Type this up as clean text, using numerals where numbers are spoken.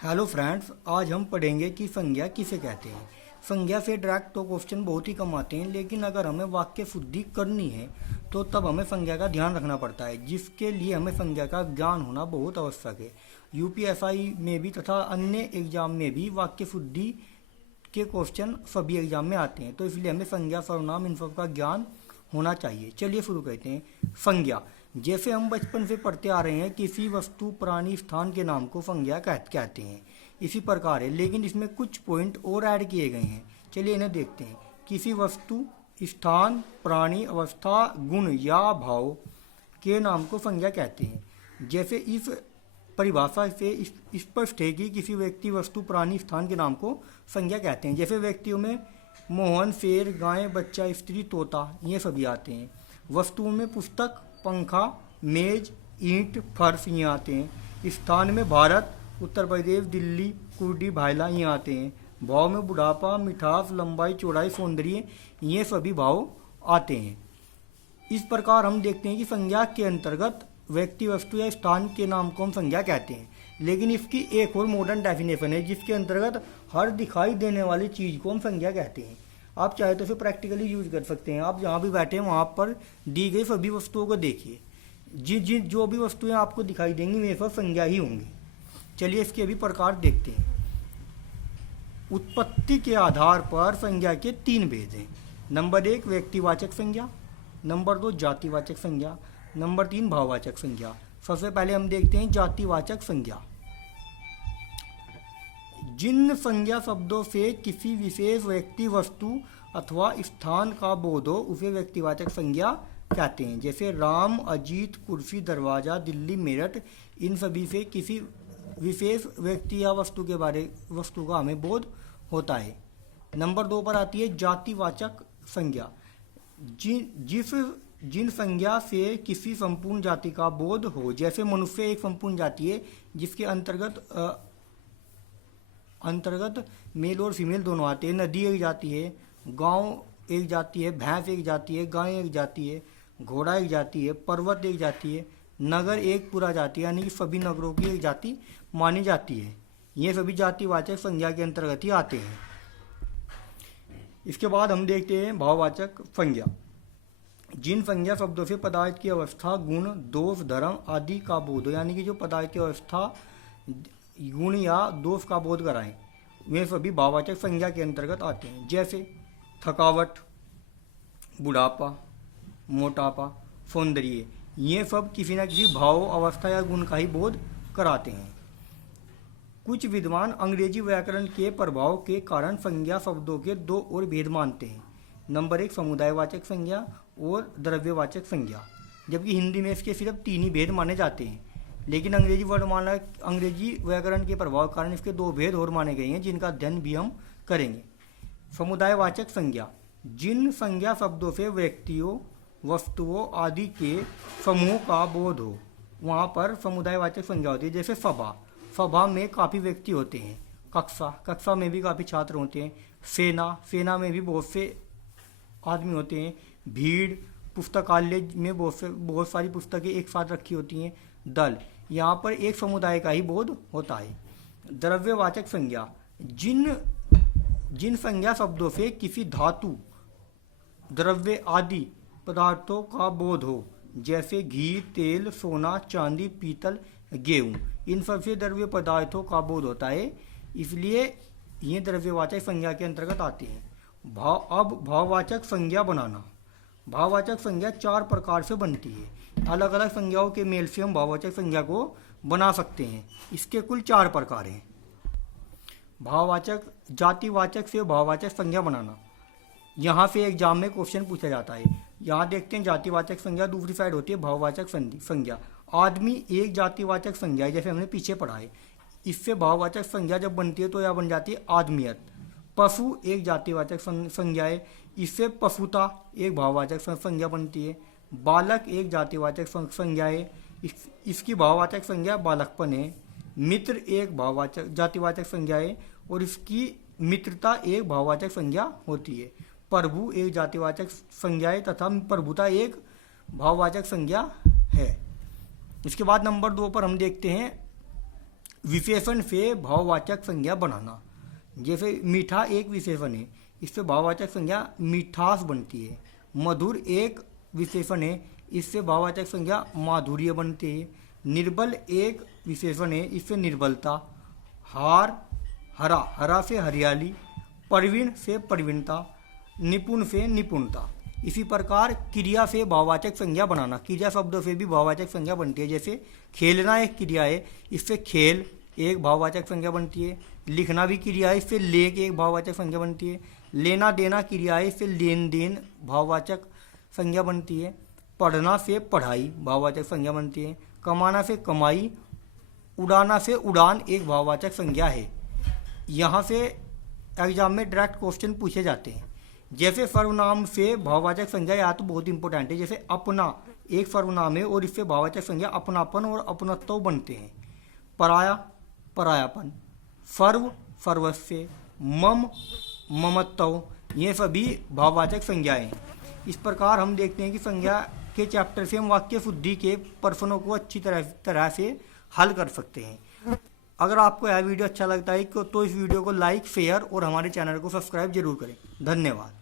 Hello friends, आज हम पढ़ेंगे कि संज्ञा किसे कहते हैं। संज्ञा से डायरेक्ट तो क्वेश्चन बहुत ही कम आते हैं, लेकिन अगर हमें वाक्य शुद्धि करनी है तो तब हमें संज्ञा का ध्यान रखना पड़ता है, जिसके लिए हमें संज्ञा का ज्ञान होना बहुत आवश्यक है। यूपीएसआई में भी तथा अन्य एग्जाम में भी वाक्य शुद्धि के क्वेश्चन सभी एग्जाम में आते हैं, तो इसलिए हमें संज्ञा, सर्वनाम, इन सब का ज्ञान होना चाहिए। चलिए शुरू करते हैं। संज्ञा, जैसे हम बचपन से पढ़ते आ रहे हैं, किसी वस्तु, प्राणी, स्थान के नाम को संज्ञा कहते हैं, इसी प्रकार है, लेकिन इसमें कुछ पॉइंट और ऐड किए गए हैं। चलिए इन्हें देखते हैं। किसी वस्तु, स्थान, प्राणी, अवस्था, गुण या भाव के नाम को संज्ञा कहते हैं। जैसे इस परिभाषा से स्पष्ट है कि किसी व्यक्ति, वस्तु, प्राणी, स्थान के नाम को संज्ञा कहते हैं। जैसे व्यक्तियों में मोहन, शेर, गाय, बच्चा, स्त्री, तोता, ये सभी आते हैं। वस्तुओं में पुस्तक, पंखा, मेज, ईंट, फर्श ये आते हैं। स्थान में भारत, उत्तर प्रदेश, दिल्ली, कुर्डी, भायला ये आते हैं। भाव में बुढ़ापा, मिठास, लंबाई, चौड़ाई, सौंदर्य ये सभी भाव आते हैं। इस प्रकार हम देखते हैं कि संज्ञा के अंतर्गत व्यक्ति, वस्तु या स्थान के नाम को हम संज्ञा कहते हैं, लेकिन इसकी एक और मॉडर्न डेफिनेशन है, जिसके अंतर्गत हर दिखाई देने वाली चीज़ को हम संज्ञा कहते हैं। आप चाहे तो इसे प्रैक्टिकली यूज कर सकते हैं। आप जहाँ भी बैठे हैं वहाँ पर दी गई सभी वस्तुओं को देखिए। जो भी वस्तुएं आपको दिखाई देंगी वे सब संज्ञा ही होंगी। चलिए इसके भी प्रकार देखते हैं। उत्पत्ति के आधार पर संज्ञा के 3 भेद हैं। नंबर 1 व्यक्तिवाचक संज्ञा, नंबर 2 जातिवाचक संज्ञा, नंबर 3 भाववाचक संज्ञा। सबसे पहले हम देखते हैं जातिवाचक संज्ञा। जिन संज्ञा शब्दों से किसी विशेष व्यक्ति, वस्तु अथवा स्थान का बोध हो उसे व्यक्तिवाचक संज्ञा कहते हैं। जैसे राम, अजीत, कुर्सी, दरवाजा, दिल्ली, मेरठ, इन सभी से किसी विशेष व्यक्ति या वस्तु का हमें बोध होता है। नंबर 2 पर आती है जातिवाचक संज्ञा। जिन संज्ञा से किसी संपूर्ण जाति का बोध हो। जैसे मनुष्य एक संपूर्ण जाति है, जिसके अंतर्गत मेल और फीमेल दोनों आते हैं। नदी एक जाति है, गांव एक जाति है, भैंस एक जाति है, गाय एक जाति है, घोड़ा एक जाति है, पर्वत एक जाति है, नगर एक पूरा जाति है, यानी कि सभी नगरों की एक जाति मानी जाती है। ये सभी जातिवाचक संज्ञा के अंतर्गत ही आते हैं। इसके बाद हम देखते हैं भाववाचक संज्ञा। जिन संज्ञा शब्दों से पदार्थ की अवस्था, गुण, दोष, धर्म आदि का बोध हो, यानी कि जो पदार्थ की अवस्था, गुण या दोष का बोध कराएं, वे सभी भाववाचक संज्ञा के अंतर्गत आते हैं। जैसे थकावट, बुढ़ापा, मोटापा, सौंदर्य, ये सब किसी न किसी भाव, अवस्था या गुण का ही बोध कराते हैं। कुछ विद्वान अंग्रेजी व्याकरण के प्रभाव के कारण संज्ञा शब्दों के 2 और भेद मानते हैं। नंबर 1 समुदायवाचक संज्ञा और द्रव्यवाचक संज्ञा, जबकि हिंदी में इसके सिर्फ 3 ही भेद माने जाते हैं। लेकिन अंग्रेजी व्याकरण के प्रभाव के कारण इसके 2 भेद और माने गए हैं, जिनका अध्ययन भी हम करेंगे। समुदायवाचक संज्ञा, जिन संज्ञा शब्दों से व्यक्तियों, वस्तुओं आदि के समूह का बोध हो, वहाँ पर समुदायवाचक संज्ञा होती है। जैसे सभा में काफ़ी व्यक्ति होते हैं। कक्षा में भी काफ़ी छात्र होते हैं। सेना में भी बहुत से आदमी होते हैं। भीड़, पुस्तकालय में बहुत सारी पुस्तकें एक साथ रखी होती हैं। दल, यहाँ पर एक समुदाय का ही बोध होता है। द्रव्यवाचक संज्ञा, जिन संज्ञा शब्दों से किसी धातु, द्रव्य आदि पदार्थों का बोध हो, जैसे घी, तेल, सोना, चांदी, पीतल, गेहूँ, इन सबसे द्रव्य पदार्थों का बोध होता है, इसलिए ये द्रव्यवाचक संज्ञा के अंतर्गत आते हैं। अब भाववाचक संज्ञा बनाना। भाववाचक संज्ञा 4 प्रकार से बनती है। अलग अलग संज्ञाओं के मेल से हम भाववाचक संज्ञा को बना सकते हैं। इसके कुल 4 प्रकार हैं। जातिवाचक से भाववाचक संज्ञा बनाना, यहाँ से एग्जाम में क्वेश्चन पूछा जाता है। यहाँ देखते हैं जातिवाचक संज्ञा, दूसरी साइड होती है भाववाचक संज्ञा। आदमी एक जातिवाचक संज्ञा है, जैसे हमने पीछे पढ़ा है। इससे भाववाचक संज्ञा जब बनती है तो यह बन जाती है आदमियत। पशु एक जातिवाचक संज्ञा है, इससे पशुता एक भाववाचक संज्ञा बनती है। बालक एक जातिवाचक संज्ञा है, इसकी भाववाचक संज्ञा बालकपन है। मित्र एक जातिवाचक संज्ञा है और इसकी मित्रता एक भाववाचक संज्ञा होती है। प्रभु एक जातिवाचक संज्ञा है तथा प्रभुता एक भाववाचक संज्ञा है। इसके बाद नंबर 2 पर हम देखते हैं विशेषण से भाववाचक संज्ञा बनाना। जैसे मीठा एक विशेषण है, इससे भाववाचक संज्ञा मिठास बनती है। मधुर एक विशेषण है, इससे भाववाचक संज्ञा माधुर्य बनती है। निर्बल एक विशेषण है, इससे निर्बलता। हार हरा, हरा से हरियाली। प्रवीण से प्रवीणता। निपुण से निपुणता। इसी प्रकार क्रिया से भाववाचक संज्ञा बनाना। क्रिया शब्दों से भी भाववाचक संज्ञा बनती है। जैसे खेलना एक क्रिया है, इससे खेल एक भाववाचक संज्ञा बनती है। लिखना भी क्रिया है, इससे लेख एक भाववाचक संज्ञा बनती है। लेना देना क्रिया है, इससे लेन देन भाववाचक संज्ञा बनती है। पढ़ना से पढ़ाई भाववाचक संज्ञा बनती है। कमाना से कमाई। उड़ाना से उड़ान एक भाववाचक संज्ञा है। यहाँ से एग्जाम में डायरेक्ट क्वेश्चन पूछे जाते हैं। जैसे सर्वनाम से भाववाचक संज्ञा या तो बहुत इंपॉर्टेंट है, जैसे अपना एक सर्वनाम है और इससे भाववाचक संज्ञा अपनापन और अपनत्व बनते हैं। पराया परायापन। सर्व सर्वस्व। मम ममत्व, ये सभी भाववाचक संज्ञाएं हैं। इस प्रकार हम देखते हैं कि संज्ञा के चैप्टर से हम वाक्य शुद्धि के प्रश्नों को अच्छी तरह से हल कर सकते हैं। अगर आपको यह वीडियो अच्छा लगता है तो इस वीडियो को लाइक, शेयर और हमारे चैनल को सब्सक्राइब जरूर करें। धन्यवाद।